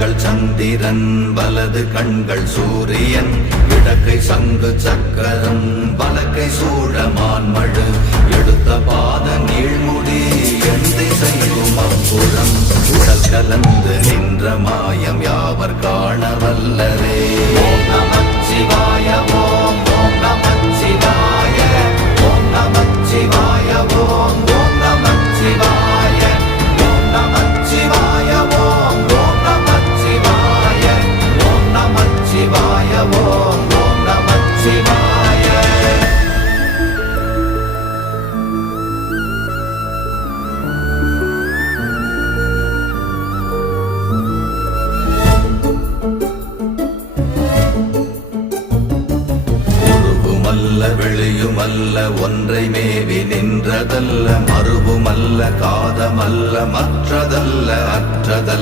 கண்கள் சந்திரன் வலது கண்கள் சூரியன் இடக்கை சங்கு சக்கரம் வலக்கை சூழமான்மழு எடுத்த பாத நீழ்முடி என் திசையும் அப்புறம் உடல் கலந்து நின்ற மாயம் யாவர் காண வல்லரே. ஓம் நமச்சிவாய ஓம் ஓம் நமச்சிவாய ஓம் நமச்சிவாய ஓம் ஓம் நமச்சிவாய ஓம் நமச்சிவாய ஓம் ஓம் நமச்சிவாய ஓம் நமச்சிவாய ஓம் ஓம் நமச்சிவாய. வெளியுமல்ல ஒன்றை மேவி நின்றதல்ல மறுவுமல்ல காதமல்ல மற்றதல்ல அற்றதல்ல